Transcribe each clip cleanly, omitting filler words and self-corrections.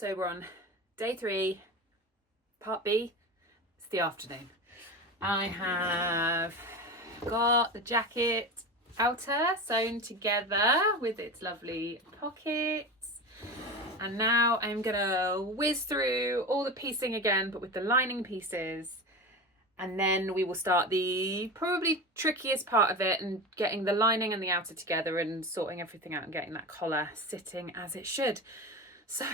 So we're on day 3, part B. It's the afternoon. I have got the jacket outer sewn together with its lovely pockets. And now I'm gonna whiz through all the piecing again, but with the lining pieces. And then we will start the probably trickiest part of it and getting the lining and the outer together and sorting everything out and getting that collar sitting as it should. So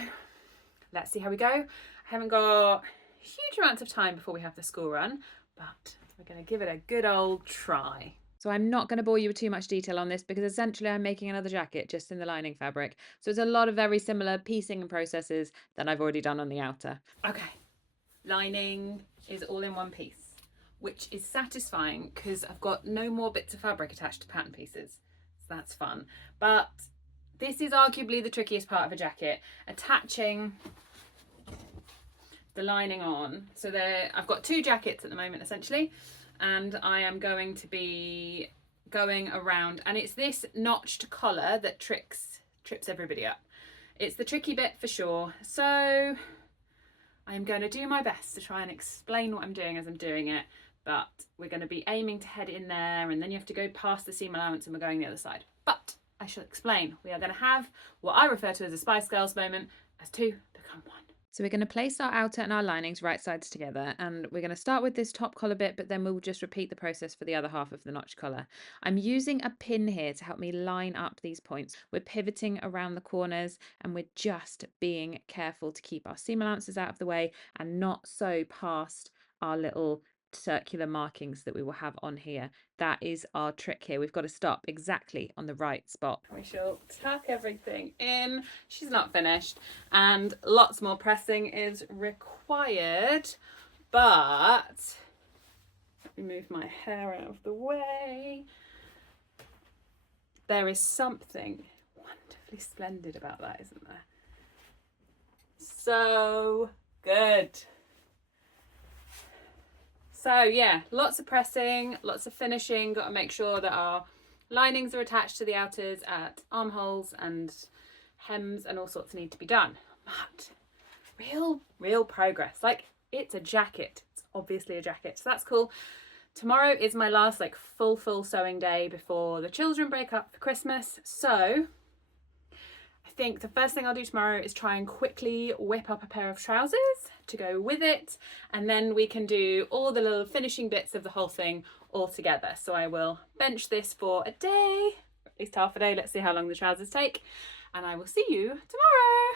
let's see how we go. I haven't got huge amounts of time before we have the school run, but we're going to give it a good old try. So I'm not going to bore you with too much detail on this because essentially I'm making another jacket just in the lining fabric. So it's a lot of very similar piecing and processes that I've already done on the outer. Okay, lining is all in one piece, which is satisfying because I've got no more bits of fabric attached to pattern pieces. So that's fun. But this is arguably the trickiest part of a jacket, attaching the lining on. So I've got 2 jackets at the moment essentially, and I am going to be going around, and it's this notched collar that trips everybody up. It's the tricky bit for sure. So I'm going to do my best to try and explain what I'm doing as I'm doing it, but we're going to be aiming to head in there, and then you have to go past the seam allowance and we're going the other side. But I shall explain. We are going to have what I refer to as a Spice Girls moment, as 2 become 1. So we're going to place our outer and our linings right sides together, and we're going to start with this top collar bit, but then we'll just repeat the process for the other half of the notch collar. I'm using a pin here to help me line up these points. We're pivoting around the corners, and we're just being careful to keep our seam allowances out of the way and not so past our little circular markings that we will have on here. That is our trick here. We've got to stop exactly on the right spot. We shall tuck everything in. She's not finished and lots more pressing is required, but let me move my hair out of the way. There is something wonderfully splendid about that, isn't there? So good. So yeah, lots of pressing, lots of finishing. Got to make sure that our linings are attached to the outers at armholes, and hems and all sorts need to be done. But real progress. Like, it's a jacket. It's obviously a jacket, so that's cool. Tomorrow is my last full sewing day before the children break up for Christmas. So I think the first thing I'll do tomorrow is try and quickly whip up a pair of trousers to go with it, and then we can do all the little finishing bits of the whole thing all together. So I will bench this for a day, at least half a day. Let's see how long the trousers take, and I will see you tomorrow.